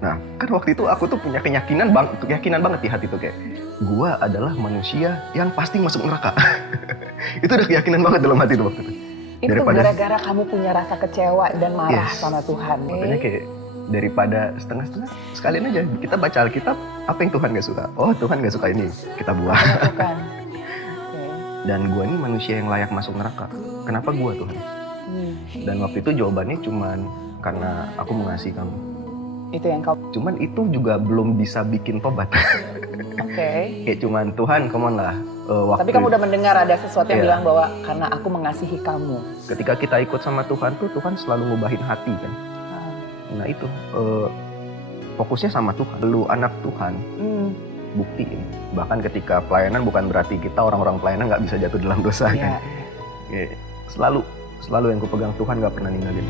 Nah, kan waktu itu aku tuh punya keyakinan banget di hati tuh kayak gua adalah manusia yang pasti masuk neraka. Itu udah keyakinan banget dalam hati tuh waktu itu. Itu gara-gara kamu punya rasa kecewa dan marah sama Tuhan. Makanya kayak daripada setengah-setengah, sekalian aja kita baca Alkitab, apa yang Tuhan gak suka? Oh, Tuhan gak suka ini, kita buang. Dan gua ini manusia yang layak masuk neraka. Kenapa gua, Tuhan? Dan waktu itu jawabannya cuman karena aku mengasihi kamu. Itu yang kau... Cuman itu juga belum bisa bikin tobat. Kayak cuman Tuhan, come on lah. Tapi kamu udah mendengar ada sesuatu yang bilang bahwa karena aku mengasihi kamu. Ketika kita ikut sama Tuhan tuh, Tuhan selalu ngubahin hati kan. Nah itu, fokusnya sama Tuhan. Lu anak Tuhan, buktiin. Bahkan ketika pelayanan bukan berarti kita orang-orang pelayanan gak bisa jatuh dalam dosa kan. Kayak, selalu yang kupegang Tuhan gak pernah ninggalin.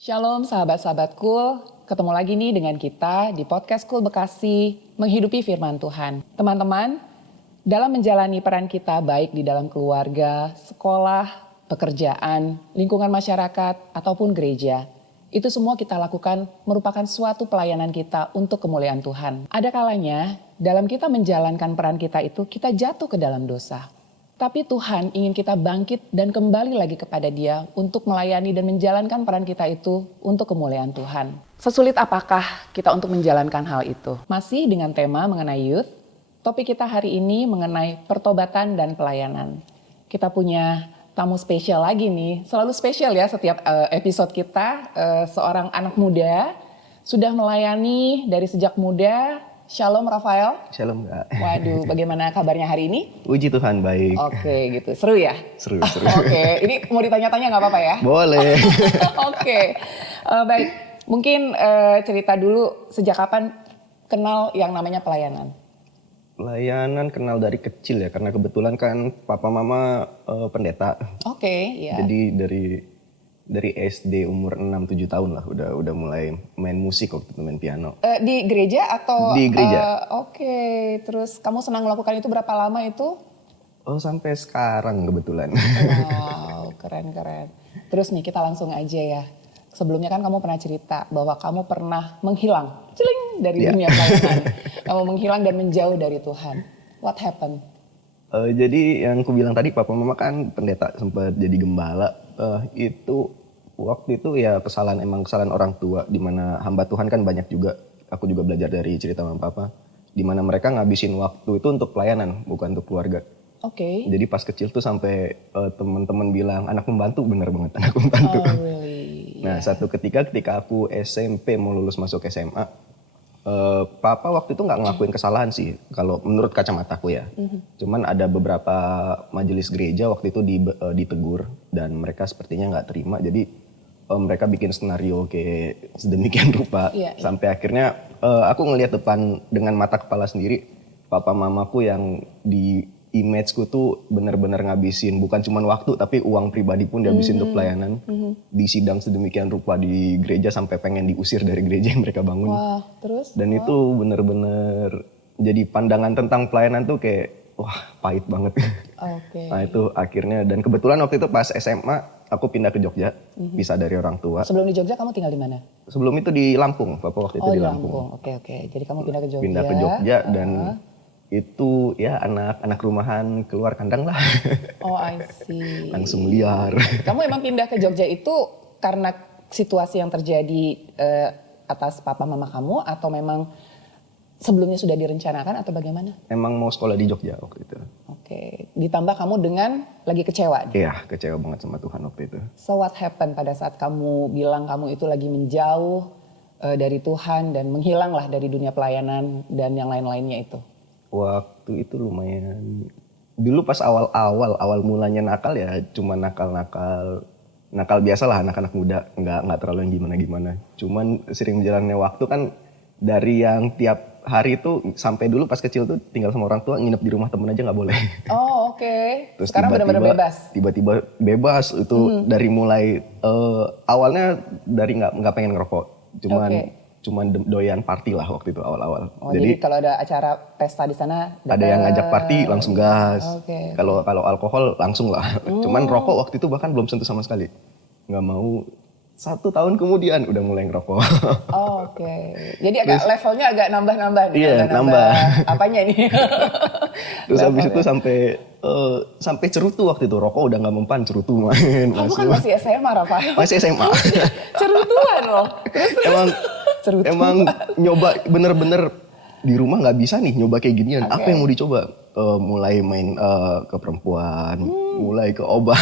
Shalom sahabat-sahabat Cool, ketemu lagi nih dengan kita di podcast Cool Bekasi, menghidupi firman Tuhan. Teman-teman, dalam menjalani peran kita baik di dalam keluarga, sekolah, pekerjaan, lingkungan masyarakat, ataupun gereja, itu semua kita lakukan merupakan suatu pelayanan kita untuk kemuliaan Tuhan. Ada kalanya, dalam kita menjalankan peran kita itu, kita jatuh ke dalam dosa. Tapi Tuhan ingin kita bangkit dan kembali lagi kepada Dia untuk melayani dan menjalankan peran kita itu untuk kemuliaan Tuhan. Sesulit apakah kita untuk menjalankan hal itu? Masih dengan tema mengenai youth, topik kita hari ini mengenai pertobatan dan pelayanan. Kita punya tamu spesial lagi nih, selalu spesial ya setiap episode kita, seorang anak muda, sudah melayani dari sejak muda. Shalom Rafael. Shalom Kak. Waduh, bagaimana kabarnya hari ini? Puji Tuhan, baik. Oke, gitu. Seru ya? Seru. Oke, ini mau ditanya-tanya nggak apa-apa ya? Boleh. Oke, baik. Mungkin cerita dulu sejak kapan kenal yang namanya pelayanan? Pelayanan kenal dari kecil ya, karena kebetulan kan papa mama pendeta. Oke, iya. Jadi dari SD umur 6-7 tahun lah udah mulai main musik waktu itu, main piano. Di gereja atau? Di gereja. Oke, terus kamu senang melakukan itu berapa lama itu? Oh, sampai sekarang kebetulan. Wow, keren. Terus nih kita langsung aja ya. Sebelumnya kan kamu pernah cerita bahwa kamu pernah menghilang, dari dunia pelayanan. Kamu menghilang dan menjauh dari Tuhan. What happened? Jadi yang ku bilang tadi, papa mama kan pendeta, sempat jadi gembala. Itu waktu itu ya kesalahan orang tua, di mana hamba Tuhan kan banyak juga. Aku juga belajar dari cerita mama papa, di mana mereka ngabisin waktu itu untuk pelayanan, bukan untuk keluarga. Oke. Jadi pas kecil tuh sampai teman-teman bilang anak pembantu, bener banget anak pembantu. Oh really? Nah satu ketika aku SMP mau lulus masuk SMA, papa waktu itu nggak ngelakuin kesalahan sih, kalau menurut kacamataku ya. Cuman ada beberapa majelis gereja waktu itu ditegur dan mereka sepertinya nggak terima. Jadi mereka bikin skenario kayak sedemikian rupa sampai akhirnya aku ngelihat depan dengan mata kepala sendiri, papa mamaku yang di image-ku tuh benar-benar ngabisin bukan cuma waktu tapi uang pribadi pun dihabisin untuk pelayanan. Di sidang sedemikian rupa di gereja sampai pengen diusir dari gereja yang mereka bangun. Wah, terus? Dan itu benar-benar jadi pandangan tentang pelayanan tuh kayak wah pahit banget. Nah itu akhirnya, dan kebetulan waktu itu pas SMA aku pindah ke Jogja, pisah dari orang tua. Sebelum di Jogja kamu tinggal di mana? Sebelum itu di Lampung, papa waktu itu di Lampung. Oke. Jadi kamu pindah ke Jogja. Pindah ke Jogja dan itu ya anak rumahan keluar kandang lah. Oh I see. Langsung liar. Kamu emang pindah ke Jogja itu karena situasi yang terjadi atas papa mama kamu atau memang sebelumnya sudah direncanakan atau bagaimana? Emang mau sekolah di Jogja waktu itu. Oke. Ditambah kamu dengan lagi kecewa? Iya, kecewa banget sama Tuhan waktu itu. So what happened pada saat kamu bilang kamu itu lagi menjauh dari Tuhan dan menghilanglah dari dunia pelayanan dan yang lain-lainnya itu? Waktu itu lumayan, dulu pas awal mulanya nakal ya cuma nakal biasa lah anak-anak muda, nggak terlalu yang gimana. Cuman sering berjalannya waktu kan, dari yang tiap hari itu sampai dulu pas kecil tuh tinggal sama orang tua, nginep di rumah temen aja nggak boleh. Oh oke. Terus sekarang benar-benar bebas? Tiba-tiba bebas itu dari mulai awalnya dari nggak pengen ngerokok. Cuman cuman doyan party lah waktu itu awal-awal. Oh, jadi kalau ada acara pesta di sana ada yang ngajak party langsung gas. Oke. Kalau alkohol langsung lah. Cuman rokok waktu itu bahkan belum sentuh sama sekali. Nggak mau. 1 tahun kemudian udah mulai ngerokok. Oh, oke. Jadi levelnya agak nambah-nambah nih. Iya, nambah. Apanya nih? Terus habis itu sampai cerutu waktu itu. Rokok udah nggak mempan, cerutu main. Kamu kan masih SMA, Rafael. Masih SMA. Cerutuan loh. Terus cerutuan. Emang nyoba bener-bener di rumah nggak bisa nih nyoba kayak ginian. Apa yang mau dicoba? Mulai main ke perempuan, mulai ke obat.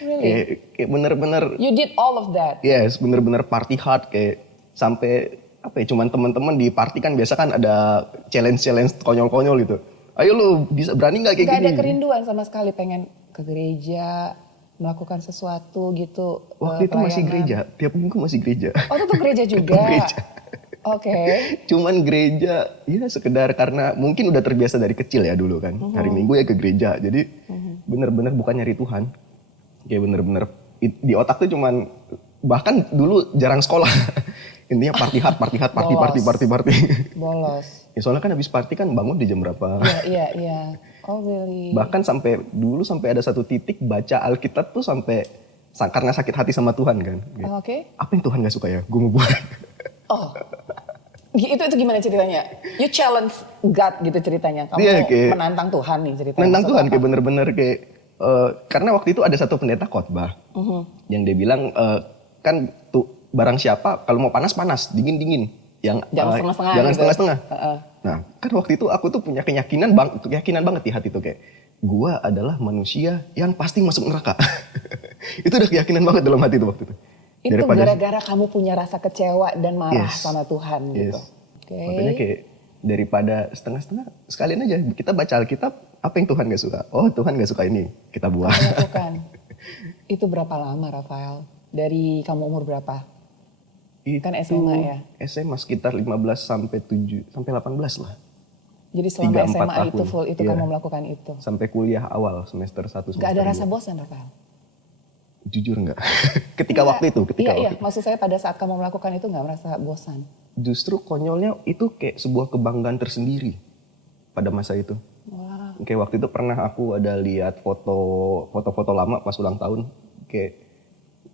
Really? Kayak bener-bener. You did all of that? Yes, bener-bener party hard kayak sampai apa ya? Cuman teman-teman di party kan biasa kan ada challenge konyol-konyol gitu. Ayo lu bisa berani nggak kayak gini? Gak ada kerinduan sama sekali pengen ke gereja melakukan sesuatu gitu. Waktu itu masih gereja, tiap minggu masih gereja. Oh, tetap gereja juga. Gereja. Oke. Cuman gereja ya sekedar karena mungkin udah terbiasa dari kecil ya dulu kan. Hari Minggu ya ke gereja. Jadi bener-bener bukan nyari Tuhan. Kayak bener-bener di otak tuh cuman bahkan dulu jarang sekolah. Intinya party hard, party. Bolos. Ya soalnya kan habis party kan bangun di jam berapa. Iya. Oh really? Bahkan sampai ada satu titik baca Alkitab tuh sampai karena sakit hati sama Tuhan kan. Oke. Apa yang Tuhan gak suka ya? Gue mau buat. Oh. Itu gimana ceritanya? You challenge God gitu ceritanya. Kamu menantang Tuhan nih ceritanya. Menantang Tuhan kayak bener-bener kayak karena waktu itu ada satu pendeta khotbah yang dia bilang kan tuh barang siapa kalau mau panas, dingin. Jangan setengah-setengah. Nah, kan waktu itu aku tuh punya keyakinan banget di hati tuh kayak gua adalah manusia yang pasti masuk neraka. Itu udah keyakinan banget dalam hati tuh waktu itu. Itu gara-gara kamu punya rasa kecewa dan marah sama Tuhan gitu. Okay. Makanya kayak daripada setengah-setengah sekalian aja kita baca Alkitab, apa yang Tuhan gak suka? Oh, Tuhan gak suka ini, kita buang. Itu berapa lama, Rafael? Dari kamu umur berapa? Itu kan SMA ya? SMA sekitar 15 sampai 18 lah. Jadi selama SMA tahun. itu full itu kamu melakukan itu? Sampai kuliah awal semester 1 semester 2. Gak ada rasa bosan, Rafael? Jujur enggak. Ketika waktu itu. Iya. Maksud saya pada saat kamu melakukan itu gak merasa bosan? Justru konyolnya itu kayak sebuah kebanggaan tersendiri pada masa itu. Wow. Kayak waktu itu pernah aku ada lihat foto-foto lama pas ulang tahun. Kayak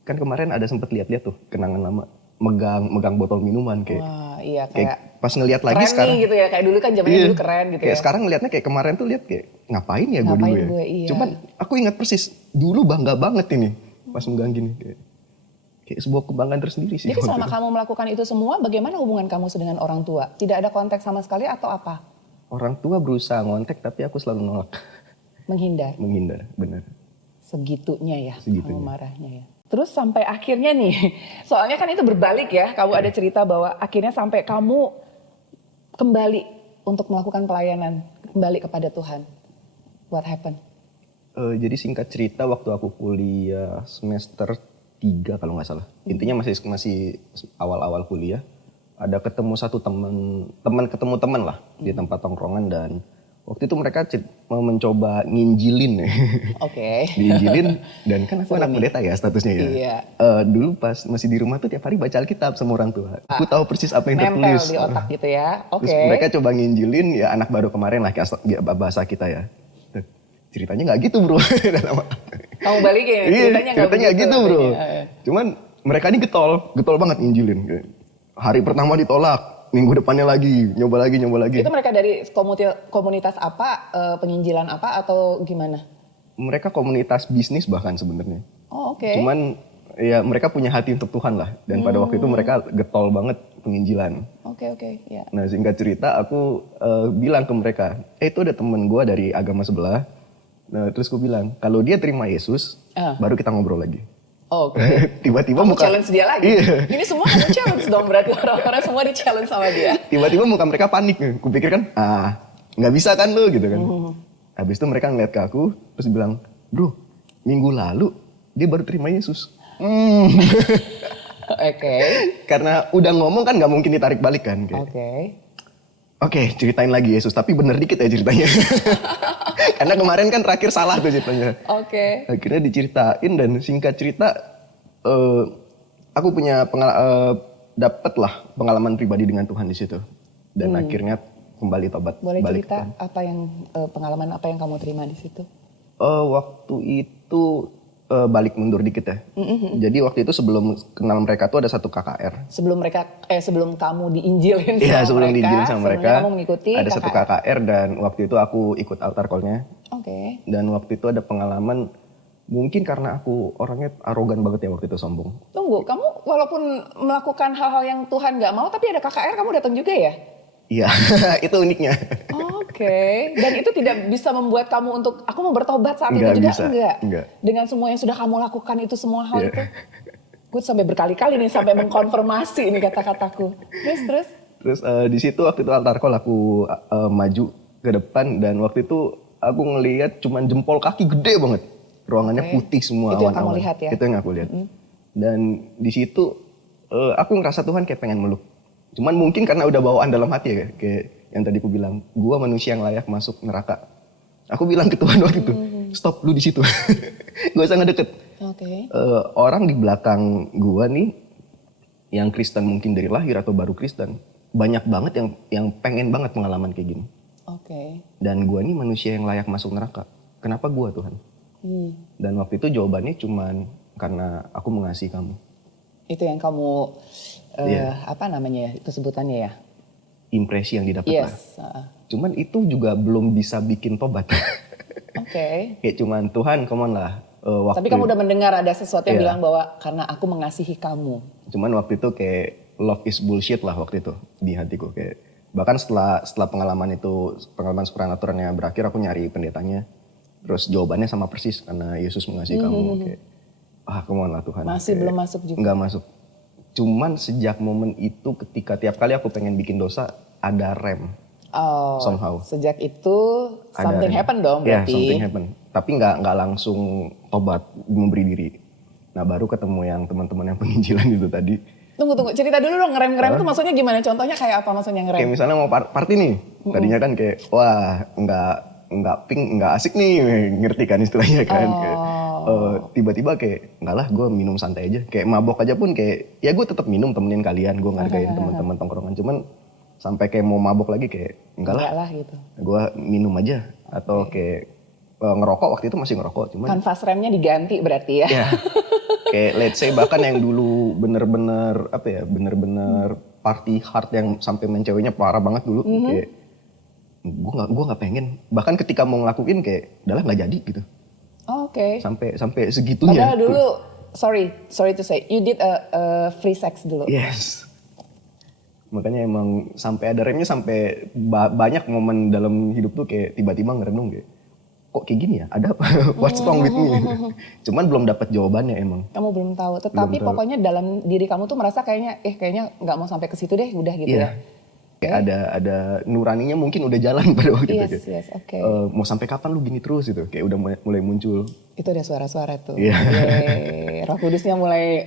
kan kemarin ada sempet lihat-lihat tuh kenangan lama. Megang botol minuman kayak. Wah, iya kayak pas ngelihat lagi sekarang. Keren gitu ya, kayak dulu kan zamannya dulu keren gitu kayak ya. Sekarang ngelihatnya kayak kemarin tuh lihat kayak ngapain ya gue dulu ya. Iya. Cuman aku ingat persis dulu bangga banget ini pas megang gini kayak sebuah kebanggaan tersendiri sih. Jadi selama kamu melakukan itu semua, bagaimana hubungan kamu dengan orang tua? Tidak ada konteks sama sekali atau apa? Orang tua berusaha ngontek tapi aku selalu nolak. Menghindar, benar. Segitunya ya, kamu marahnya ya. Terus sampai akhirnya nih, soalnya kan itu berbalik ya, kamu ada cerita bahwa akhirnya sampai kamu kembali untuk melakukan pelayanan, kembali kepada Tuhan. What happened? Jadi singkat cerita waktu aku kuliah semester 3 kalau nggak salah. Intinya masih awal-awal kuliah. Ada ketemu satu teman lah di tempat tongkrongan dan waktu itu mereka mau mencoba nginjilin. Oke. Diinjilin dan kan aku anak pendeta ya statusnya ya. Iya. Dulu pas masih di rumah tuh tiap hari baca Alkitab sama orang tua. Aku tahu persis apa yang tertulis. Nempel di otak gitu ya. Oke. Terus mereka coba nginjilin ya anak baru kemarin lah bahasa kita ya. Ceritanya nggak gitu bro. Kamu balikin ceritanya nggak gitu bro. Cuman mereka ini getol banget nginjilin. Hari pertama ditolak, minggu depannya lagi, nyoba lagi. Itu mereka dari komunitas apa, penginjilan apa atau gimana? Mereka komunitas bisnis bahkan sebenarnya. Oh oke. Cuman ya mereka punya hati untuk Tuhan lah. Dan pada waktu itu mereka getol banget penginjilan. Oke, ya. Nah singkat cerita aku bilang ke mereka, itu ada temen gue dari agama sebelah. Nah terus gue bilang, kalau dia terima Yesus, baru kita ngobrol lagi. Oke. Tiba-tiba kamu challenge dia lagi? Iya. Ini semua kamu challenge dong berarti orang-orang semua di challenge sama dia. Tiba-tiba muka mereka panik. Kupikir kan, nggak bisa kan lo gitu kan. Habis itu mereka ngeliat ke aku, terus bilang, bro minggu lalu dia baru terima Yesus. Oke. Karena udah ngomong kan nggak mungkin ditarik balik kan. Oke, ceritain lagi Yesus, tapi bener dikit ya ceritanya. Karena kemarin kan terakhir salah tuh ceritanya. Oke. Akhirnya diceritain dan singkat cerita, aku punya dapatlah pengalaman pribadi dengan Tuhan di situ. Dan akhirnya kembali tobat. Boleh balik ke cerita Tuhan. apa yang pengalaman apa yang kamu terima di situ? Waktu itu balik mundur dikit ya. Jadi waktu itu sebelum kenal mereka tuh ada satu KKR. Sebelum kamu diinjilin sama Iya, sebelum mereka, diinjilin sama sebelumnya mereka. kamu mengikuti Ada satu KKR dan waktu itu aku ikut altar call-nya. Oke. Dan waktu itu ada pengalaman, mungkin karena aku orangnya arogan banget ya waktu itu, sombong. Tunggu, kamu walaupun melakukan hal-hal yang Tuhan nggak mau, tapi ada KKR kamu datang juga ya? Iya, itu uniknya. Oke. Dan itu tidak bisa membuat kamu untuk aku mau bertobat saat Nggak itu juga bisa, enggak? nggak. Dengan semua yang sudah kamu lakukan itu semua hal Iya. itu. Gue sampai berkali-kali nih sampai mengkonfirmasi ini kata-kataku. Terus. Terus di situ waktu itu altar call aku maju ke depan dan waktu itu aku ngelihat cuman jempol kaki gede banget. Ruangannya Oke. putih semua, Itu yang awan-awan. kamu lihat ya? Itu yang aku lihat. Dan di situ aku ngerasa Tuhan kayak pengen meluk. Cuman mungkin karena udah bawaan dalam hati ya, kayak yang tadi aku bilang, gua manusia yang layak masuk neraka. Aku bilang ke Tuhan waktu itu, stop lu di situ. Gak usah ngedeket. Oke. Orang di belakang gua nih, yang Kristen mungkin dari lahir atau baru Kristen, banyak banget yang pengen banget pengalaman kayak gini. Oke. Dan gua nih manusia yang layak masuk neraka. Kenapa gua, Tuhan? Dan waktu itu jawabannya cuman karena aku mengasihi kamu. Itu yang kamu Iya. apa namanya ya? Itu sebutannya ya? Impresi yang didapat lah. Yes. Cuman itu juga belum bisa bikin tobat. Oke. Kayak cuman Tuhan, come on lah. Waktu Tapi kamu udah mendengar ada sesuatu yang Iya. bilang bahwa karena aku mengasihi kamu. Cuman waktu itu kayak love is bullshit lah waktu itu di hatiku. Kayak bahkan setelah pengalaman supranaturannya berakhir, aku nyari pendetanya. Terus jawabannya sama persis, karena Yesus mengasihi kamu. Kayak come on lah Tuhan. Masih Kayak, belum masuk juga. Nggak masuk. Cuman sejak momen itu, ketika tiap kali aku pengen bikin dosa, ada rem. Oh, Somehow. sejak itu Ada something rem. happen dong Ya, berarti. something happen. Tapi nggak langsung tobat, memberi diri. Nah, baru ketemu yang teman-teman yang penginjilan itu tadi. Tunggu, cerita dulu dong ngerem-ngerem itu maksudnya gimana? Contohnya kayak apa maksudnya Kayak ngerem? misalnya mau party nih. Tadinya kan kayak, wah nggak pink, nggak asik nih. Ngerti kan istilahnya kan. Kayak, tiba-tiba kayak, enggak lah, gue minum santai aja. Kayak mabok aja pun kayak, ya gue tetap minum, temenin kalian. Gue ngargain teman-teman tongkrongan. Cuman sampai kayak mau mabok lagi kayak, enggak lah. gitu. Gue minum aja. Atau kayak ngerokok, waktu itu masih ngerokok. Cuman Kanvas remnya diganti berarti ya? ya, kayak let's say bahkan yang dulu bener-bener party hard yang sampai main ceweknya parah banget dulu, kayak gue nggak pengen. Bahkan ketika mau ngelakuin kayak, udahlah nggak jadi gitu. Oh, Oke. Sampai segitunya. Padahal dulu, sorry to say, you did a free sex dulu. Yes. Makanya emang sampai ada remnya, sampai banyak momen dalam hidup tuh kayak tiba-tiba ngerenung kayak, kok kayak gini ya? Ada apa? What's wrong with me? Cuman belum dapat jawabannya emang. Kamu belum tahu, tetapi Belum tahu. pokoknya dalam diri kamu tuh merasa kayaknya nggak mau sampai ke situ deh, udah gitu Iya. ya. Kayak ada nuraninya mungkin udah jalan pada waktu itu. Yes, oke. Mau sampai kapan lu gini terus gitu? Kayak udah mulai muncul. Itu ada suara-suara tuh. Iya. Yeay. Roh Kudusnya mulai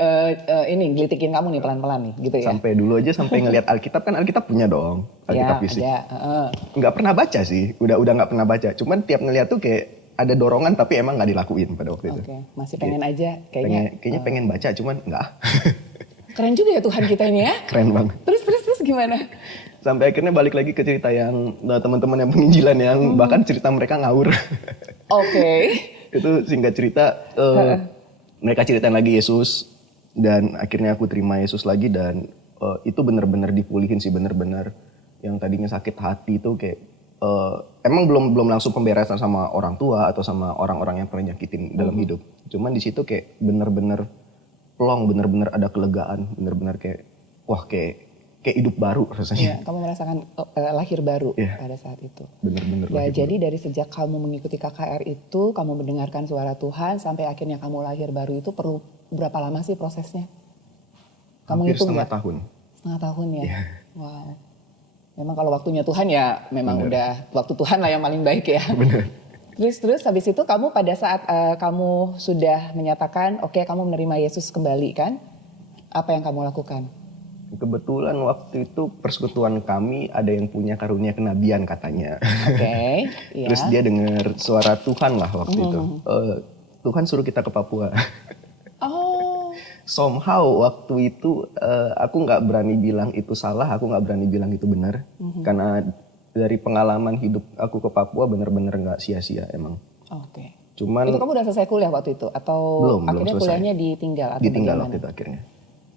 ini gelitikin kamu nih pelan-pelan nih, gitu ya. Sampai dulu aja sampai ngelihat Alkitab, kan Alkitab punya dong. Alkitab Ya, fisik. ada. Nggak pernah baca sih. Udah nggak pernah baca. Cuman tiap ngelihat tuh kayak ada dorongan, tapi emang nggak dilakuin pada waktu itu. Oke, masih pengen aja kayaknya. Kayaknya pengen baca, cuman nggak. Keren juga ya Tuhan kita ini ya. Keren banget. Terus gimana? Sampai akhirnya balik lagi ke cerita yang teman-teman yang penginjilan yang bahkan cerita mereka ngawur. Oke. Itu singkat cerita, mereka ceritain lagi Yesus, dan akhirnya aku terima Yesus lagi, dan itu benar-benar dipulihin sih, benar-benar yang tadinya sakit hati itu kayak emang belum langsung pemberesan sama orang tua atau sama orang-orang yang pernah nyakitin dalam hidup. Cuman di situ kayak benar-benar plong, benar-benar ada kelegaan, benar-benar kayak wah kayak hidup baru rasanya. Ya, kamu merasakan lahir baru Iya. pada saat itu. Benar-benar Ya, lahir jadi dari sejak kamu mengikuti KKR itu, kamu mendengarkan suara Tuhan sampai akhirnya kamu lahir baru itu perlu berapa lama sih prosesnya? Kamu hampir hitung setengah nggak? tahun. Setengah tahun ya. Iya. Wow. Memang kalau waktunya Tuhan ya memang udah waktu Tuhan lah yang paling baik ya. Benar. Terus habis itu kamu pada saat kamu sudah menyatakan oke, kamu menerima Yesus kembali kan? Apa yang kamu lakukan? Kebetulan waktu itu persekutuan kami ada yang punya karunia kenabian katanya. Oke, iya. Terus dia dengar suara Tuhan lah waktu itu. Tuhan suruh kita ke Papua. Oh, somehow waktu itu aku nggak berani bilang itu salah, aku nggak berani bilang itu benar, karena dari pengalaman hidup aku ke Papua bener-bener nggak sia-sia emang. Oke. Cuman Itu kamu udah selesai kuliah waktu itu atau belum akhirnya selesai. kuliahnya ditinggal atau Ditinggal bagaimana? waktu itu akhirnya.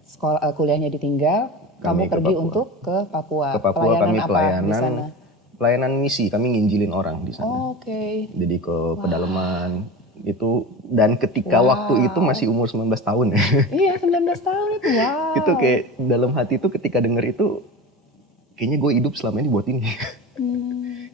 Sekolah kuliahnya ditinggal, Kami kamu ke pergi Papua. untuk ke Papua. Ke Papua kami apa di sana? pelayanan misi, kami nginjilin orang di sana. Oke. Jadi ke pedalaman itu, dan ketika waktu itu masih umur 19 tahun ya. Iya 19 tahun itu, wow. Itu kayak dalam hati itu ketika denger itu kayaknya gue hidup selama ini buat ini.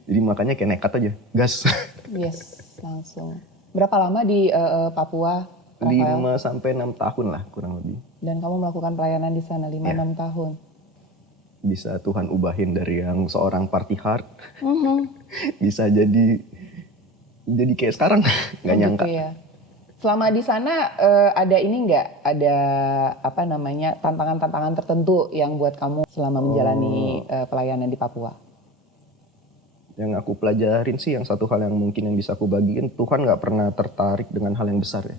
Jadi makanya kayak nekat aja, gas. Yes, langsung. Berapa lama di Papua, Rafael? 5 sampai 6 tahun lah kurang lebih. Dan kamu melakukan pelayanan di sana 5-6 tahun. Bisa Tuhan ubahin dari yang seorang party hard, bisa jadi kayak sekarang, nggak nyangka. Gitu ya. Selama di sana ada ini nggak, ada apa namanya tantangan-tantangan tertentu yang buat kamu selama menjalani pelayanan di Papua? Yang aku pelajarin sih, yang satu hal yang mungkin yang bisa aku bagiin, Tuhan nggak pernah tertarik dengan hal yang besar ya.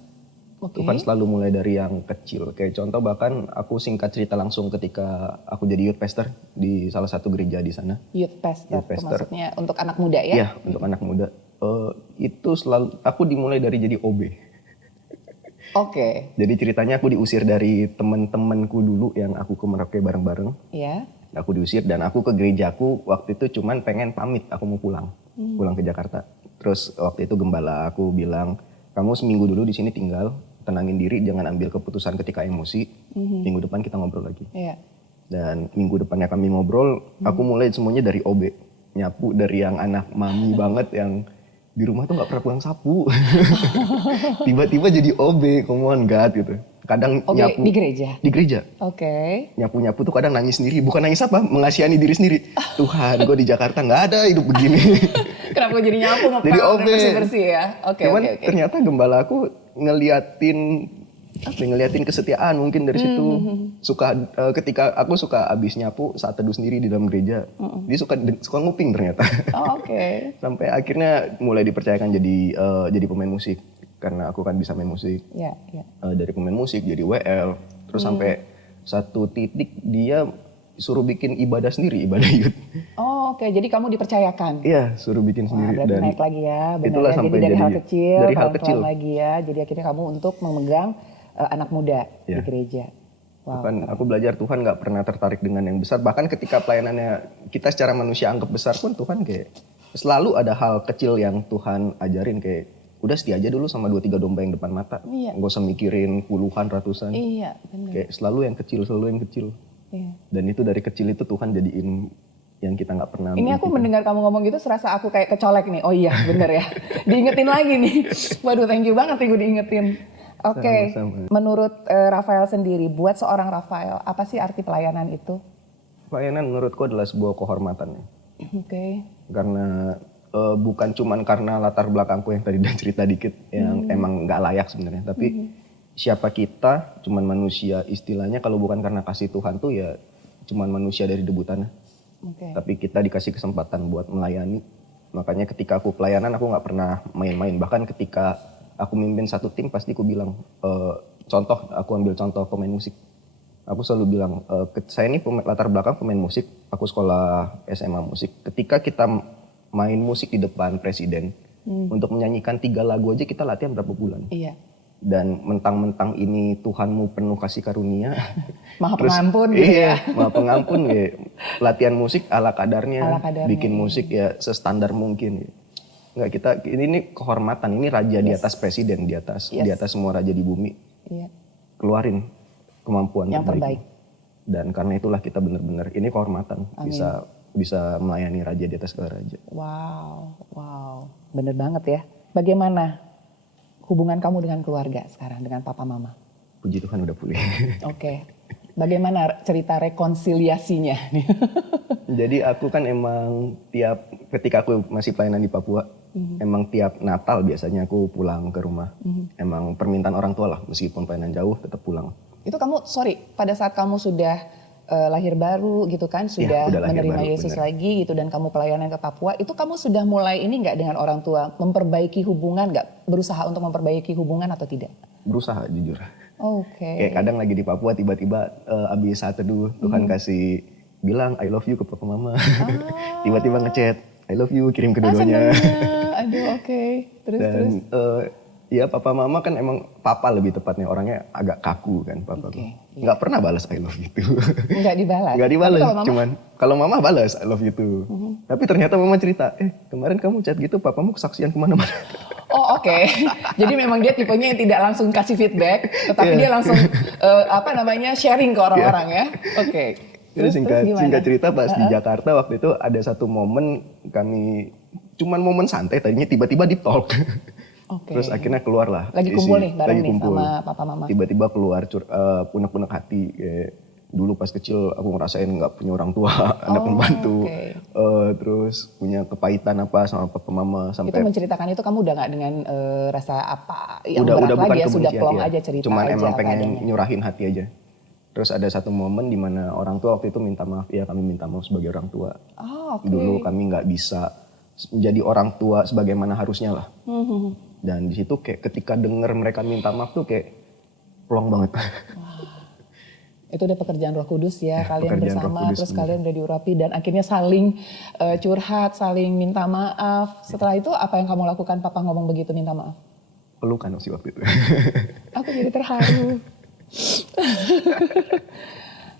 Oke. Tuhan selalu mulai dari yang kecil. Kayak contoh bahkan aku singkat cerita langsung ketika aku jadi youth pastor di salah satu gereja di sana. Youth pastor, Youth pastor. maksudnya untuk anak muda ya? Iya, untuk anak muda. Itu selalu aku dimulai dari jadi OB. Oke. Jadi ceritanya aku diusir dari teman-temanku dulu yang aku ke Merauke bareng-bareng. Iya. Aku diusir dan aku ke gerejaku waktu itu cuman pengen pamit, aku mau pulang. Pulang ke Jakarta. Terus waktu itu gembala aku bilang, kamu seminggu dulu di sini tinggal, tenangin diri, jangan ambil keputusan ketika emosi. Minggu depan kita ngobrol lagi. Iya. Dan minggu depannya kami ngobrol, aku mulai semuanya dari OB. Nyapu dari yang anak mami banget yang di rumah tuh gak pernah pulang sapu. Tiba-tiba jadi OB, come on God gitu. Kadang Oke, nyapu. di gereja? Di gereja. Oke. Nyapu-nyapu tuh kadang nangis sendiri. Bukan nangis apa, mengasihani diri sendiri. Tuhan, gue di Jakarta gak ada hidup begini. Kenapa jadi nyapu, ngepel, Jadi dan OB. bersih-bersih ya? Oke, Cuman oke. ternyata gembala aku ngeliatin kesetiaan mungkin dari situ. Suka ketika aku suka abis nyapu saat teduh sendiri di dalam gereja, dia suka nguping ternyata. Oh, oke. Sampai akhirnya mulai dipercayakan jadi pemain musik, karena aku kan bisa main musik. Iya, iya. Dari pemain musik jadi WL, terus sampai satu titik dia suruh bikin ibadah sendiri, ibadah youth. Oh, oke. Jadi kamu dipercayakan. Iya, suruh bikin Wah, sendiri. berarti Dan naik lagi ya, benar itulah ya. sampai Jadi dari hal jadi- kecil, dari hal pelan-pelan kecil. lagi ya. Jadi akhirnya kamu untuk memegang anak muda di Ya. gereja. Wow. Kan aku belajar Tuhan nggak pernah tertarik dengan yang besar. Bahkan ketika pelayanannya kita secara manusia anggap besar pun, Tuhan kayak selalu ada hal kecil yang Tuhan ajarin, kayak udah setia aja dulu sama 2-3 domba yang depan mata. Iya. Nggak usah mikirin puluhan, ratusan. Iya, benar. Kayak selalu yang kecil, selalu yang kecil. Iya. Dan itu dari kecil itu Tuhan jadiin yang kita nggak pernah. Ini aku mendengar kamu ngomong gitu serasa aku kayak kecolek nih. Oh iya, bener ya. Diingetin lagi nih. Waduh, thank you banget nih gue diingetin. Oke, Sama-sama. menurut Rafael sendiri, buat seorang Rafael, apa sih arti pelayanan itu? Pelayanan menurutku adalah sebuah kehormatan ya. Oke. Karena bukan cuman karena latar belakangku yang tadi udah cerita dikit yang emang nggak layak sebenarnya, tapi siapa kita, cuman manusia, istilahnya kalau bukan karena kasih Tuhan tuh ya cuman manusia dari debu tanah. Oke. Tapi kita dikasih kesempatan buat melayani. Makanya ketika aku pelayanan aku nggak pernah main-main. Bahkan ketika aku mimpin satu tim pasti aku bilang, aku ambil contoh pemain musik. Aku selalu bilang, saya ini latar belakang pemain musik, aku sekolah SMA musik. Ketika kita main musik di depan presiden, untuk menyanyikan 3 lagu aja kita latihan berapa bulan. Iya. Dan mentang-mentang ini Tuhanmu penuh kasih karunia. Maha Terus, pengampun gitu iya, ya. maha pengampun ya. Latihan musik ala kadarnya, Ala kadarnya, bikin musik ya sestandar mungkin. Ya. Enggak, ini kehormatan, ini raja di atas presiden, di atas semua raja di bumi. Iya. Keluarin kemampuan Yang terbaik. Dan karena itulah kita benar-benar ini kehormatan, bisa melayani raja di atas segala raja. Wow. Bener banget ya. Bagaimana hubungan kamu dengan keluarga sekarang, dengan papa mama? Puji Tuhan udah pulih. Oke. Bagaimana cerita rekonsiliasinya? Jadi aku kan emang ketika aku masih pelayanan di Papua, emang tiap Natal biasanya aku pulang ke rumah. Emang permintaan orang tua lah, meskipun pelayanan jauh tetap pulang. Itu kamu, pada saat kamu sudah lahir baru gitu kan, sudah udah lahir menerima baru, Yesus bener. lagi gitu, dan kamu pelayanan ke Papua, itu kamu sudah mulai ini nggak dengan orang tua, memperbaiki hubungan nggak? Berusaha untuk memperbaiki hubungan atau tidak? Berusaha jujur. Oke. Kayak kadang lagi di Papua tiba-tiba abis saat teduh Tuhan kasih bilang I love you ke papa mama. Tiba-tiba ngechat I love you kirim ke dua-duanya. Senengnya. Aduh, oke. Terus. Dan ya papa mama kan emang papa lebih tepatnya orangnya agak kaku kan papa tuh. Nggak pernah balas I love you itu. Nggak dibalas? Nggak dibalas, Tapi kalau mama? cuman kalau mama balas I love you tuh. Tapi ternyata mama cerita, kemarin kamu chat gitu papamu kesaksian kemana-mana. Oh oke. Jadi memang dia tipenya yang tidak langsung kasih feedback, tetapi dia langsung sharing ke orang-orang ya. Oke. Terus gimana? singkat cerita pas di Jakarta waktu itu ada satu momen kami cuman momen santai tadinya tiba-tiba deep talk. Oke. Terus akhirnya keluar lah. Lagi kumpul nih bareng nih sama papa mama. Tiba-tiba keluar punek-punek hati. Kayak dulu pas kecil aku ngerasain nggak punya orang tua, anak pembantu. Terus punya kepahitan apa sama papa mama. Sampai itu menceritakan itu kamu udah nggak dengan rasa apa yang udah berat bukan lagi ya, sudah kebencian, plong ya. aja cerita Cuman aja emang pengen adanya. nyurahin hati aja. Terus ada satu momen di mana orang tua waktu itu minta maaf, ya kami minta maaf sebagai orang tua. Oke. Dulu kami nggak bisa menjadi orang tua sebagaimana harusnya lah. Dan di situ kayak ketika denger mereka minta maaf tuh kayak plong banget. Itu udah pekerjaan Roh Kudus ya, kalian bersama, terus bener. kalian udah diurapi dan akhirnya saling curhat, saling minta maaf. Setelah itu apa yang kamu lakukan? Papa ngomong begitu minta maaf. Pelukan sih waktu itu. Aku jadi terharu.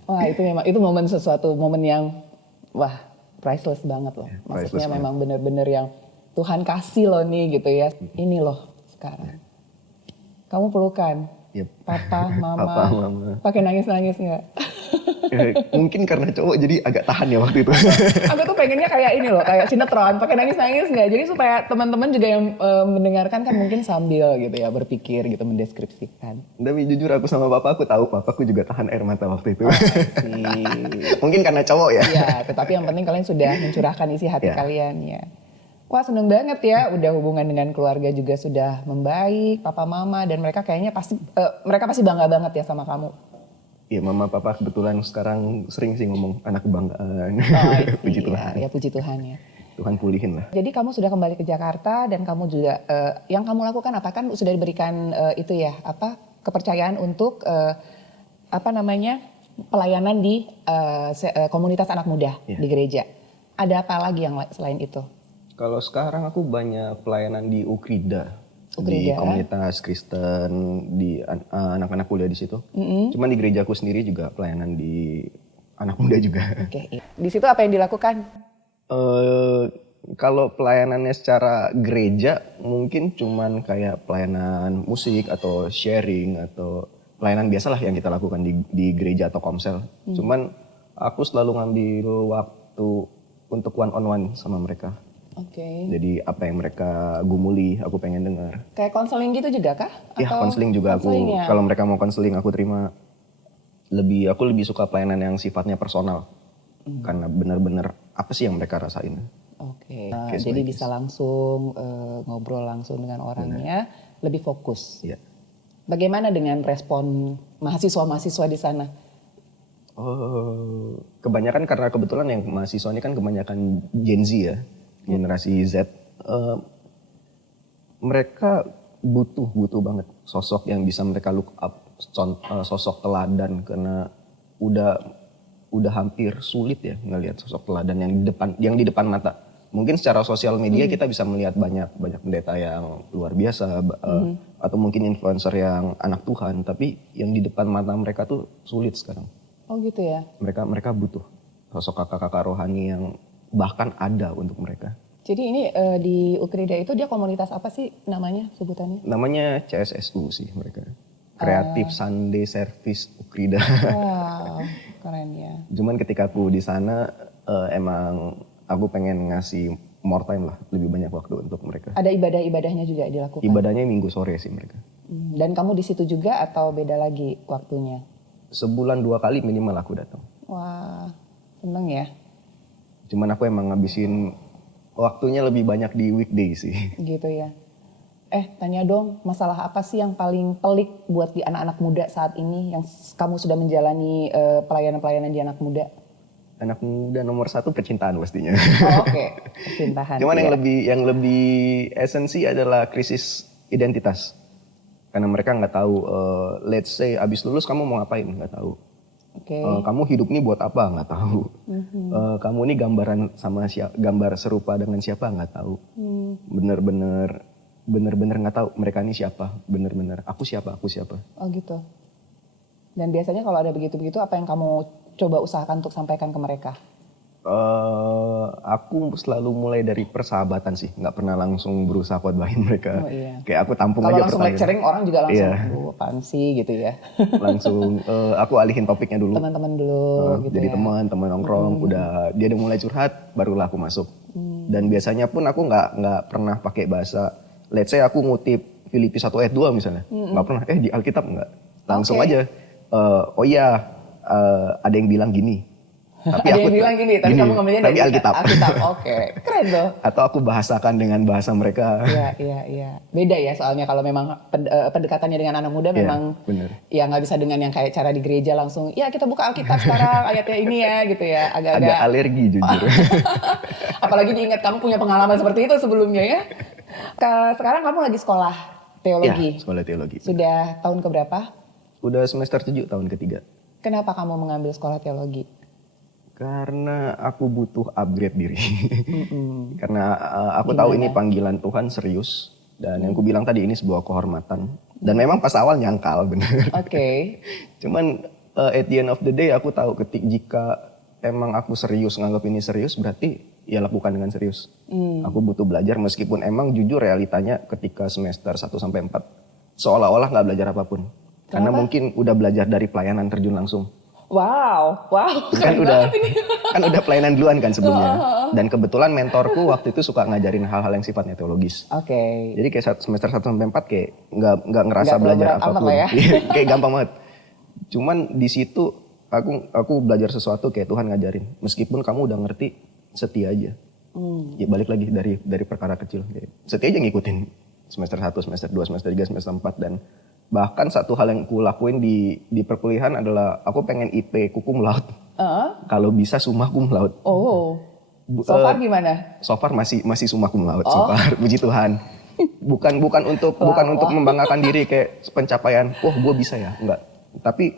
Wah itu momen yang wah priceless banget loh. Maksudnya memang bener-bener yang Tuhan kasih loh nih gitu ya. Ini loh sekarang. Kamu pelukan. Yep. Papa, mama. Papa, mama. Pakai nangis-nangis nggak? Mungkin karena cowok jadi agak tahan ya waktu itu. Aku tuh pengennya kayak ini loh, kayak sinetron, pakai nangis-nangis nggak? Jadi supaya teman-teman juga yang mendengarkan kan mungkin sambil gitu ya berpikir gitu mendeskripsikan. Tapi jujur aku sama papa aku tahu papaku juga tahan air mata waktu itu. Sih. Mungkin karena cowok ya. Iya, tetapi yang penting kalian sudah mencurahkan isi hati kalian ya. Wah seneng banget ya, udah hubungan dengan keluarga juga sudah membaik, papa mama dan mereka kayaknya mereka pasti bangga banget ya sama kamu. Iya mama papa kebetulan sekarang sering sih ngomong anak kebanggaan. Puji Tuhan. Ya puji Tuhan ya. Tuhan pulihin lah. Jadi kamu sudah kembali ke Jakarta dan kamu juga yang kamu lakukan apa kan sudah diberikan itu ya kepercayaan untuk pelayanan di komunitas anak muda di gereja. Ada apa lagi yang selain itu? Kalau sekarang aku banyak pelayanan di Ukrida. Di komunitas Kristen, di anak-anak kuliah di situ. Cuman di gerejaku sendiri juga pelayanan di anak muda juga. Oke. Di situ apa yang dilakukan? Kalau pelayanannya secara gereja mungkin cuman kayak pelayanan musik atau sharing atau pelayanan biasalah yang kita lakukan di gereja atau komsel. Cuman aku selalu ngambil waktu untuk one on one sama mereka. Oke. Jadi apa yang mereka gumuli, aku pengen dengar. Kayak konseling gitu juga kah? Iya, konseling juga aku. Ya? Kalau mereka mau konseling, aku terima. Aku lebih suka pelayanan yang sifatnya personal. Karena benar-benar apa sih yang mereka rasain. Oke. Jadi bisa langsung ngobrol langsung dengan orangnya, lebih fokus. Iya. Bagaimana dengan respon mahasiswa-mahasiswa di sana? Kebanyakan karena kebetulan yang mahasiswa ini kan kebanyakan Gen Z ya. Generasi Z, mereka butuh banget sosok yang bisa mereka look up, sosok teladan karena udah hampir sulit ya ngelihat sosok teladan yang di depan mata. Mungkin secara sosial media kita bisa melihat banyak pendeta yang luar biasa atau mungkin influencer yang anak Tuhan, tapi yang di depan mata mereka tuh sulit sekarang. Oh gitu ya. Mereka butuh sosok kakak-kakak rohani yang bahkan ada untuk mereka. Jadi ini di Ukrida itu dia komunitas apa sih namanya sebutannya? Namanya CSSU sih mereka. Creative Sunday Service Ukrida. Wow, keren ya. Cuman ketika aku di sana emang aku pengen ngasih more time lah, lebih banyak waktu untuk mereka. Ada ibadah-ibadahnya juga dilakukan? Ibadahnya minggu sore sih mereka. Dan kamu di situ juga atau beda lagi waktunya? Sebulan 2 kali minimal aku datang. Wah, seneng ya. Cuman aku emang ngabisin waktunya lebih banyak di weekday sih. Gitu ya. Tanya dong, masalah apa sih yang paling pelik buat di anak-anak muda saat ini yang kamu sudah menjalani pelayanan-pelayanan di anak muda? Anak muda nomor 1 percintaan pastinya. Oh, Oke. Percintaan. Cuman yang lebih esensi adalah krisis identitas. Karena mereka nggak tahu, let's say abis lulus kamu mau ngapain, nggak tahu. Oke. Kamu hidup ini buat apa, nggak tahu. Kamu ini gambaran sama gambar serupa dengan siapa, nggak tahu. Bener-bener nggak tahu mereka ini siapa, bener-bener aku siapa. Oh gitu. Dan biasanya kalau ada begitu-begitu, apa yang kamu coba usahakan untuk sampaikan ke mereka? Aku selalu mulai dari persahabatan sih, nggak pernah langsung berusaha khotbahin mereka. Oh, iya. Kayak aku tampung Kalau aja langsung pertanyaan. lecturing orang juga langsung, Iya. apaan sih gitu ya. Langsung aku alihin topiknya dulu. Teman-teman dulu gitu Jadi ya. teman nongkrong, udah dia udah mulai curhat, barulah aku masuk. Dan biasanya pun aku nggak pernah pakai bahasa. Let's say aku ngutip Filipi 1 ayat 2 misalnya, nggak pernah. Di Alkitab nggak. Langsung Oke. aja. Oh iya, ada yang bilang gini. Tapi Ada yang bilang gini, tapi kamu ngambilnya tapi dari Alkitab. Oke, keren loh. Atau aku bahasakan dengan bahasa mereka. Iya. Beda ya soalnya kalau memang pendekatannya dengan anak muda Iya, memang bener. ya nggak bisa dengan yang kayak cara di gereja langsung, ya kita buka Alkitab sekarang ayatnya ini ya gitu ya. Agak Agak-agak, alergi jujur. apalagi diingat kamu punya pengalaman seperti itu sebelumnya ya. Sekarang kamu lagi sekolah teologi. Ya, sekolah teologi. Sudah tahun keberapa? Udah semester 7 tahun ketiga. Kenapa kamu mengambil sekolah teologi? Karena aku butuh upgrade diri. Karena aku tahu ini panggilan Tuhan serius. Dan yang ku bilang tadi ini sebuah kehormatan. Dan memang pas awal nyangkal bener. Oke. Cuman at the end of the day aku tahu jika emang aku serius nganggap ini serius berarti ya lakukan dengan serius. Aku butuh belajar meskipun emang jujur realitanya ketika semester 1 sampai 4 seolah-olah nggak belajar apapun. Karena mungkin udah belajar dari pelayanan terjun langsung. Wow, kan keren udah banget ini. kan udah pelayanan duluan kan sebelumnya. Dan kebetulan mentorku waktu itu suka ngajarin hal-hal yang sifatnya teologis. Oke. Jadi kayak semester 1 sampai 4 kayak nggak ngerasa Nggak belajar terlalu berat amat apapun. lah ya. Kayak gampang banget. Cuman di situ aku belajar sesuatu kayak Tuhan ngajarin. Meskipun kamu udah ngerti, setia aja. Ya balik lagi dari perkara kecil. Kayak, setia aja ngikutin semester 1, semester 2, semester 3, semester 4 dan bahkan satu hal yang ku lakuin di perkuliahan adalah aku pengen IP ku cum laude. Kalau bisa summa cum laude. Oh. So far gimana? So far masih summa cum laude. So far, puji Tuhan. Bukan untuk membanggakan diri kayak pencapaian. Wah, gue bisa ya, enggak. Tapi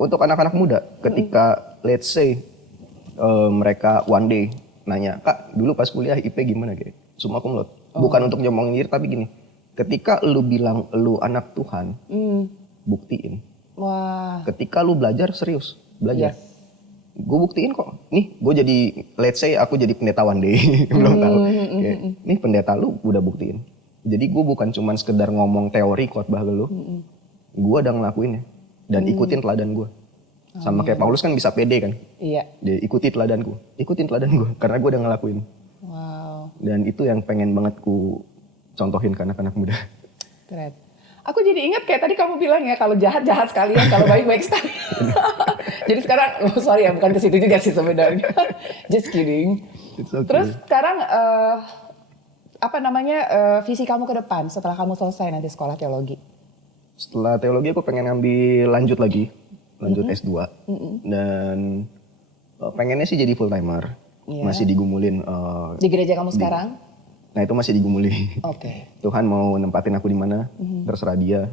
untuk anak-anak muda, ketika let's say mereka one day nanya, Kak, dulu pas kuliah IP gimana kayak? Summa cum laude. Bukan untuk nyombongin diri, tapi gini. Ketika lu bilang lu anak Tuhan, buktiin. Wah. Ketika lu belajar serius, belajar. Yes. Gue buktiin kok. Nih, gue jadi, let's say aku jadi pendeta one day, belum tahu. Kayak, nih pendeta lu udah buktiin. Jadi gue bukan cuman sekedar ngomong teori khotbah ke lu, gue udah ngelakuinnya dan ikutin teladan gue. Sama kayak Paulus kan bisa pede kan? Iya. Dia ikutin teladan gue, karena gue udah ngelakuin. Wow. Dan itu yang pengen banget ku contohin ke anak-anak muda. Keren. Aku jadi ingat kayak tadi kamu bilang ya, kalau jahat sekalian, kalau baik sekalian. Jadi sekarang, sorry ya, bukan ke situ juga sih sebenarnya. Just kidding. It's okay. Terus sekarang visi kamu ke depan setelah kamu selesai nanti sekolah teologi? Setelah teologi aku pengen lanjut S2. Dan pengennya sih jadi full timer. Iya. Masih digumulin. Di gereja kamu sekarang? Nah itu masih digumuli. Oke. Tuhan mau nempatin aku di mana, terserah dia.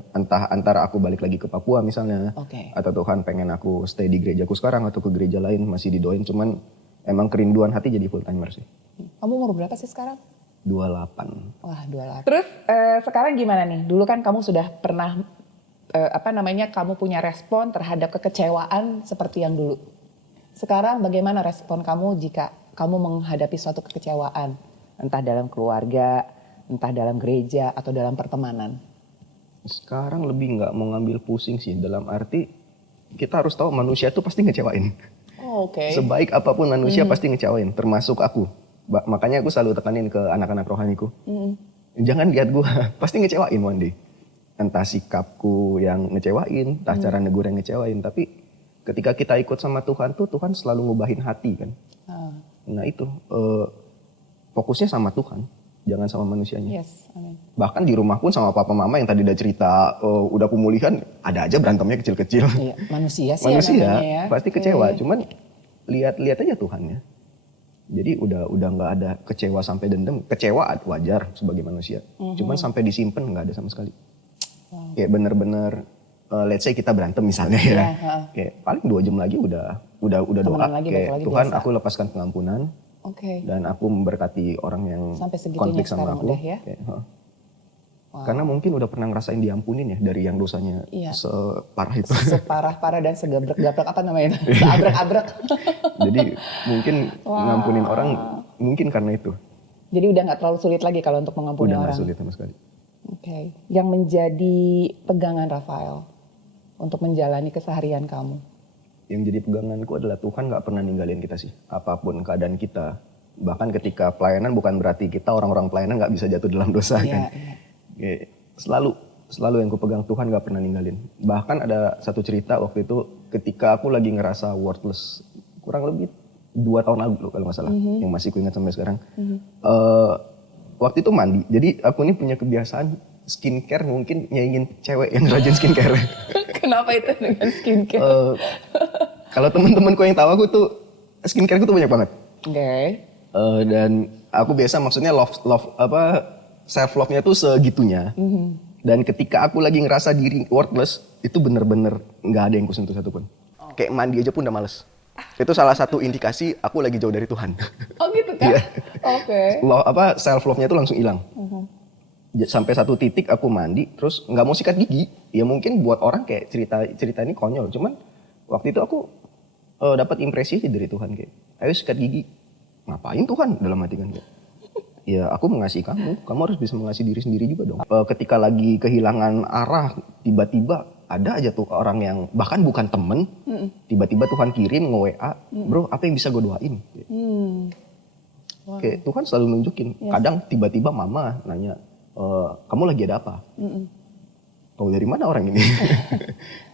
Antara aku balik lagi ke Papua misalnya, Oke. atau Tuhan pengen aku stay di gerejaku sekarang atau ke gereja lain, masih didoain. Cuman emang kerinduan hati jadi full timer sih. Kamu umur berapa sih sekarang? 28. Wah, 28. Terus sekarang gimana nih? Dulu kan kamu sudah pernah kamu punya respon terhadap kekecewaan seperti yang dulu. Sekarang bagaimana respon kamu jika kamu menghadapi suatu kekecewaan? Entah dalam keluarga, entah dalam gereja, atau dalam pertemanan. Sekarang lebih nggak mau ngambil pusing sih. Dalam arti kita harus tahu manusia tuh pasti ngecewain. Oh, oke. Sebaik apapun manusia pasti ngecewain, termasuk aku. Makanya aku selalu tekanin ke anak-anak rohaniku. Jangan lihat gue, pasti ngecewain one day. Entah sikapku yang ngecewain, entah cara negur yang ngecewain. Tapi ketika kita ikut sama Tuhan tuh, Tuhan selalu ngubahin hati kan. Nah itu, fokusnya sama Tuhan, jangan sama manusianya. Yes, amin. Bahkan di rumah pun sama papa mama yang tadi udah cerita, udah pemulihan, ada aja berantemnya kecil-kecil. Iya, manusia sih Manusia ya namanya ya. pasti kecewa, cuman lihat aja Tuhannya. Jadi udah nggak ada kecewa sampai dendam. Kecewa wajar sebagai manusia, cuman sampai disimpan nggak ada sama sekali. Kayak bener-bener let's say kita berantem misalnya ya. Kayak paling 2 jam lagi udah doa lagi, kayak lagi, Tuhan biasa. aku lepaskan pengampunan dan aku memberkati orang yang Sampai segitunya konflik sama sekarang aku. udah ya? Kayak, karena mungkin udah pernah ngerasain diampunin ya dari yang dosanya separah itu. Separah-parah dan segabrek-gabrek apa namanya itu? Seabrek-abrek. Jadi mungkin ngampunin orang mungkin karena itu. Jadi udah nggak terlalu sulit lagi kalau untuk mengampuni Udah orang. gak sulit sama sekali. Oke. Yang menjadi pegangan Rafael untuk menjalani keseharian kamu. Yang jadi peganganku adalah Tuhan gak pernah ninggalin kita sih. Apapun keadaan kita. Bahkan ketika pelayanan bukan berarti kita orang-orang pelayanan gak bisa jatuh dalam dosa kan. Kayak selalu yang kupegang Tuhan gak pernah ninggalin. Bahkan ada satu cerita waktu itu ketika aku lagi ngerasa worthless. Kurang lebih 2 tahun lalu kalau gak salah. Yang masih kuingat sampai sekarang. Waktu itu mandi. Jadi aku ini punya kebiasaan skincare mungkin nyaingin cewek yang rajin skincare. Kenapa itu dengan skincare? Kalau teman-temanku yang tahu aku tuh skincare tuh banyak banget. Dan aku biasa maksudnya self love-nya tuh segitunya. Dan ketika aku lagi ngerasa diri worthless, itu bener-bener nggak ada yang kusentuh satupun. Kayak mandi aja pun udah males. Itu salah satu indikasi aku lagi jauh dari Tuhan. Oh gitu kan? Self love-nya tuh langsung hilang. Sampai satu titik aku mandi, terus nggak mau sikat gigi. Ya mungkin buat orang kayak cerita ini konyol. Cuman waktu itu aku dapat impresi aja dari Tuhan kayak, ayo sikat gigi. Ngapain Tuhan dalam hati kan kayak. Ya aku mengasihi kamu harus bisa mengasihi diri sendiri juga dong. Ketika lagi kehilangan arah, tiba-tiba ada aja tuh orang yang bahkan bukan temen, tiba-tiba Tuhan kirim nge-WA, bro apa yang bisa gue doain? Kayak Tuhan selalu nunjukin, kadang tiba-tiba mama nanya, kamu lagi ada apa? Tahu dari mana orang ini?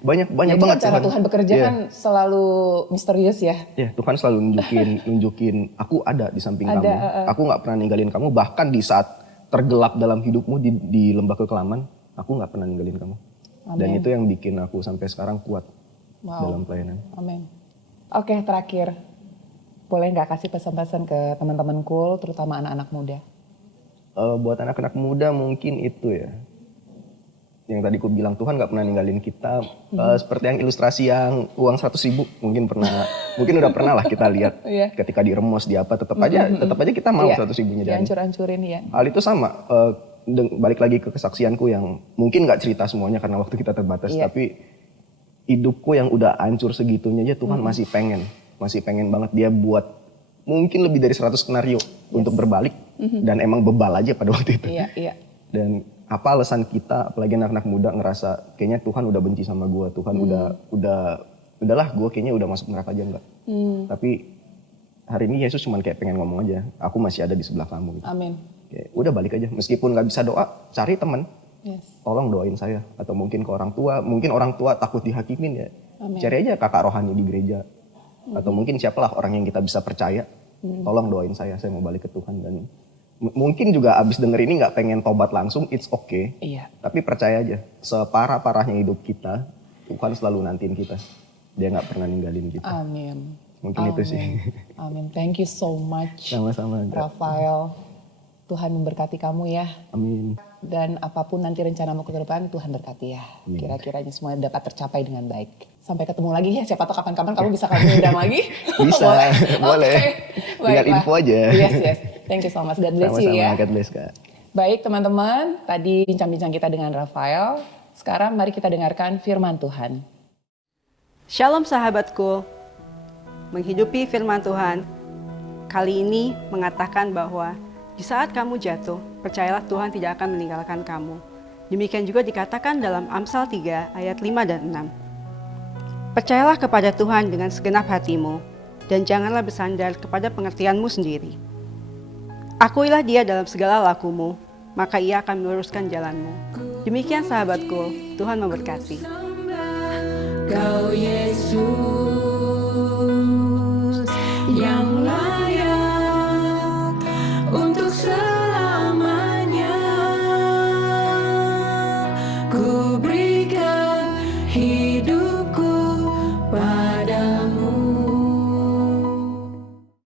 banyak banget cara Tuhan bekerja kan selalu misterius ya. Tuhan selalu nunjukin aku ada di samping kamu. Aku nggak pernah ninggalin kamu. Bahkan di saat tergelap dalam hidupmu di lembah kekelaman, aku nggak pernah ninggalin kamu. Amen. Dan itu yang bikin aku sampai sekarang kuat dalam pelayanan. Amin. Oke, terakhir. Boleh nggak kasih pesan-pesan ke teman-teman cool, terutama anak-anak muda? Buat anak-anak muda mungkin itu ya. Yang tadi aku bilang Tuhan gak pernah ninggalin kita. Seperti yang ilustrasi yang uang 100.000 mungkin udah pernah lah kita lihat. Ketika diremos di apa tetap aja kita mau 100.000-nya. Dihancur-hancurin ya. Hal itu sama. Balik lagi ke kesaksianku yang mungkin gak cerita semuanya karena waktu kita terbatas. Tapi hidupku yang udah hancur segitunya aja Tuhan masih pengen banget dia buat mungkin lebih dari 100 skenario untuk berbalik. Dan emang bebal aja pada waktu itu. Dan apa alasan kita, apalagi anak-anak muda ngerasa kayaknya Tuhan udah benci sama gue, Tuhan udahlah gue kayaknya udah masuk neraka aja enggak. Tapi hari ini Yesus cuma kayak pengen ngomong aja, aku masih ada di sebelah kamu. Gitu. Amin. Kayak, udah balik aja, meskipun nggak bisa doa, cari teman, tolong doain saya. Atau mungkin ke orang tua takut dihakimin ya, cari aja kakak rohani di gereja. Atau mungkin siapalah orang yang kita bisa percaya, tolong doain saya mau balik ke Tuhan. Dan mungkin juga abis denger ini gak pengen tobat langsung, it's okay. Tapi percaya aja, separah-parahnya hidup kita, Tuhan selalu nantiin kita. Dia gak pernah ninggalin kita. Amin. Mungkin itu sih. Amin. Thank you so much. Sama-sama. Rafael, Tuhan memberkati kamu ya. Amin. Dan apapun nanti rencanamu ke depan, Tuhan berkati ya. Kira-kiranya semua dapat tercapai dengan baik. Sampai ketemu lagi ya, siapa tahu kapan-kapan kamu bisa kami undang lagi. Bisa, boleh. Tinggal info aja. Yes. Thank you so much. God bless you ya. Sama-sama, God bless Kak. Baik teman-teman, tadi bincang-bincang kita dengan Rafael. Sekarang mari kita dengarkan firman Tuhan. Shalom sahabatku. Menghidupi firman Tuhan, kali ini mengatakan bahwa di saat kamu jatuh, percayalah Tuhan tidak akan meninggalkan kamu. Demikian juga dikatakan dalam Amsal 3 ayat 5 dan 6. Percayalah kepada Tuhan dengan segenap hatimu, dan janganlah bersandar kepada pengertianmu sendiri. Akuilah Dia dalam segala lakumu, maka Ia akan meluruskan jalanmu. Demikian sahabatku, Tuhan memberkati. Kau Yesus.